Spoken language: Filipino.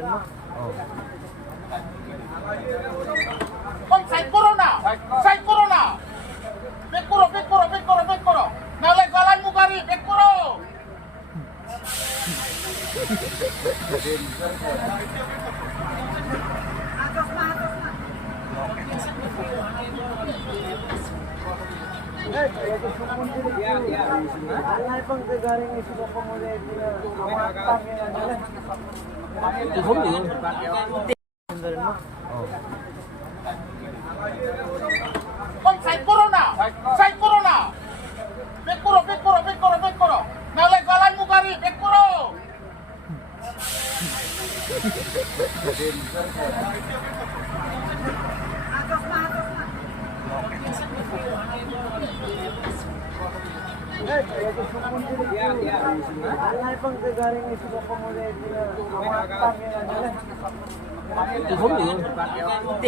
mo? Oh. Side corona! Side corona! Back kuro, back kuro, back kuro, back kuro! Nalay mo gari, back kuro! Side corona! Side corona! Back kuro, back kuro, back kuro, back kuro! Nalay mo gari, back kuro! Không